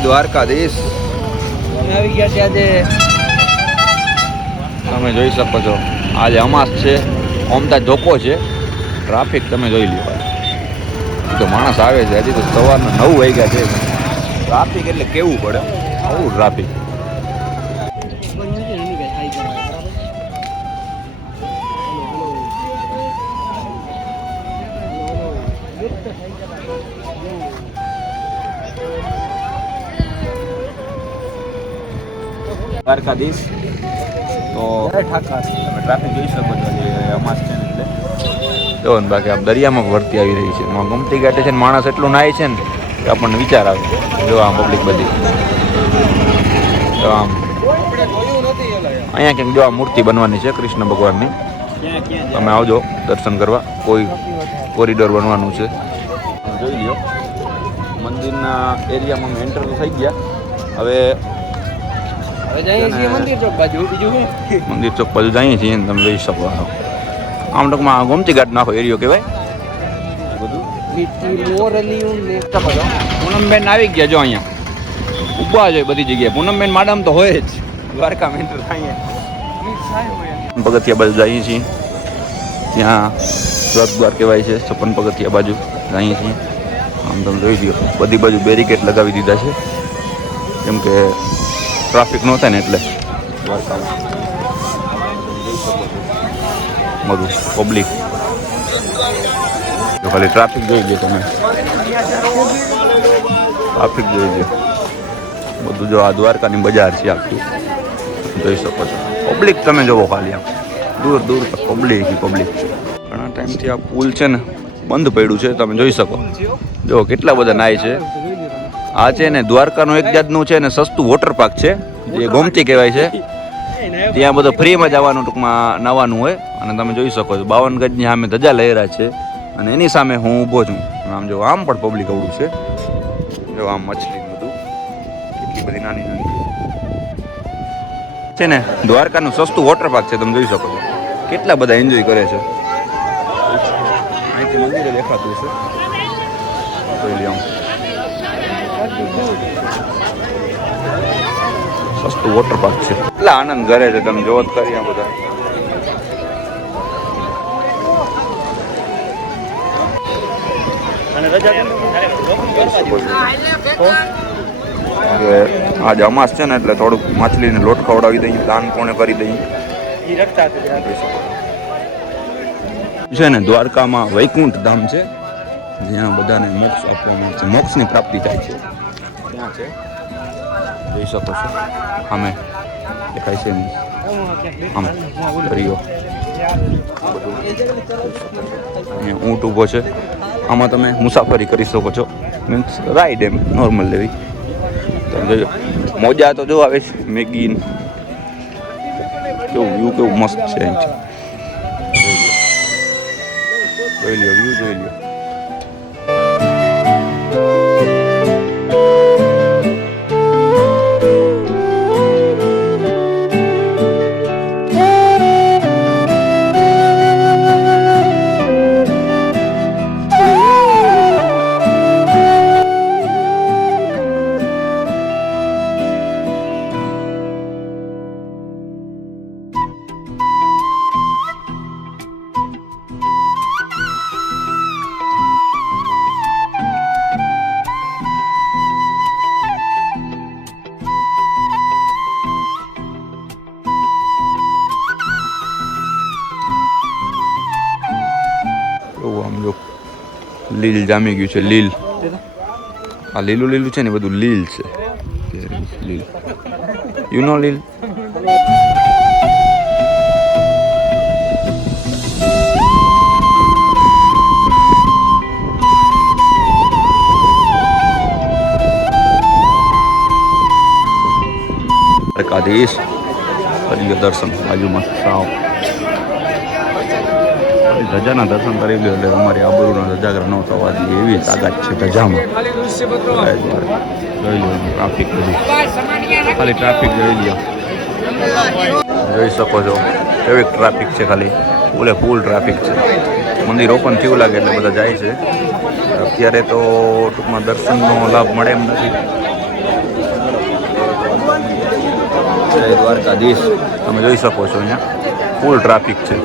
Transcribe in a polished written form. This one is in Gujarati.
દ્વારકાધીશ અમે આવી ગયા છે આજે. તમે જોઈ શકો છો આજે અમાસ છે, ઓમતા જોકો છે. ટ્રાફિક તમે જોઈ લો. તો માણસ આવે છે હજી તો સવારના 9 વાગ્યા છે. ટ્રાફિક એટલે કેવું પડે, આવું ટ્રાફિક. દ્વારકાધીશ તો તમે ટ્રાફિક જોઈ શકો છો. અમાસ છે ને એટલે જો ને બાકી આમ દરિયામાં ભરતી આવી રહી છે. ગમતી ઘાટે છે ને માણસ એટલું નાય છે ને કે આપણને વિચાર આવે. જો આમ પબ્લિક બધી જો આમ અહીંયા ક્યાંક જો આ મૂર્તિ બનવાની છે કૃષ્ણ ભગવાનની. તમે આવજો દર્શન કરવા. કોઈ કોરિડોર બનવાનું છે, જોઈ લ્યો. મંદિરના એરિયામાં અમે એન્ટર થઈ ગયા. હવે મંદિર ચોક બાજુ જઈએ છીએ તમે જોઈ શકો. આમ ટૂંકમાં ગોમતી ઘાટ નાખો એરિયો કહેવાય. પૂનમબેન આવી ગયા જો અહીંયા ઊભા છે બધી જગ્યાએ. પૂનમબેન માડમ તો હોય જ દ્વારકામાં એન્ટર થાય. પગથિયા બાજુ જઈએ છીએ, ત્યાં સ્વર્ગદ્વાર કહેવાય છે. 56 પગથિયા બાજુ જઈએ છીએ. આમ તમે જોઈ લો બધી બાજુ બેરિકેડ લગાવી દીધા છે કેમ કે ટ્રાફિક ન થાય ને એટલે. દ્વારકામાં બધું પબ્લિક તો ખાલી ટ્રાફિક જોઈ લો તમે. ટ્રાફિક જોઈ લો બધું. જો આ દ્વારકાની બજાર છે આખી, જોઈ શકો છો. પબ્લિક તમે જોવો ખાલી આમ દૂર દૂર તક પબ્લિક છે. ઘણા ટાઈમથી આ પુલ છે ને બંધ પડ્યું છે. તમે જોઈ શકો જો કેટલા બધા નાય છે. આ છે ને દ્વારકાનું એક જાતનું છે ને સસ્તું વોટર પાર્ક છે જે ગોમતી કહેવાય છે. ત્યાં બધું ફ્રીમાં જવાનું ટૂંકમાં નવાનું હોય. અને તમે જોઈ શકો છો 52 ગજની સામે ધજા લહેરા છે અને એની સામે હું ઊભો છું. આમ જો આમ પણ પબ્લિક અવડું છે. જો આમ મછલી બધું કેટલી બધી નાની છે ને. દ્વારકાનું સસ્તું વોટર પાર્ક છે. તમે જોઈ શકો છો કેટલા બધા એન્જોય કરે છે. અહીંથી મંદિરે દેખાતું છે. જોઈ લો સસ્તું વોટર પાર્ક છે. કેટલા આનંદ કરે છે તમે જોત કરી આ બધા. આજે અમાસ છે ને એટલે થોડુંક માછલીને લોટ ખવડાવી દઈએ, દાન પુણ્ય કરી દઈએ છે ને. દ્વારકામાં વૈકુંઠ ધામ છે જ્યાં બધાને મોક્ષ આપવામાં આવે છે, મોક્ષની પ્રાપ્તિ થાય છે. ત્યાં છે જોઈ શકો છો. અમે દેખાય છે ને આમ દરિયો બધું. ઊંટ ઊભો છે. આમાં તમે મુસાફરી કરી શકો છો. મીન્સ રાઈડ એમ નોર્મલ લેવી. તમે જોજો મોજા તો જો આવે છે મેગી. કેવું વ્યૂ કેવું મસ્ત છે અહીંથી. જોઈ લ્યો વ્યૂ જોઈ લ્યો. આમ જો લીલ જામી ગયું છે. લીલ આ લીલું લીલું છે ને બધું લીલ છે. લીલ યુ નો લીલ. દ્વારકાધીશ કરી લો દર્શન. બાજુમાં સાવ ધજાના દર્શન કરી લ્યો એટલે તમારી આબરૂનો ધજાગરા ન થવા દે એવી તાકાત છે ધજામાં. જોઈ લો ટ્રાફિક બધી, ખાલી ટ્રાફિક જોઈ લો. જોઈ શકો છો કેવી ટ્રાફિક છે. ખાલી ફૂલ ટ્રાફિક છે. મંદિર ઓપન થયું લાગે એટલે બધા જાય છે. અત્યારે તો ટૂંકમાં દર્શનનો લાભ મળે એમ નથી. જય દ્વારકાધીશ. તમે જોઈ શકો છો અહીંયા ફૂલ ટ્રાફિક છે.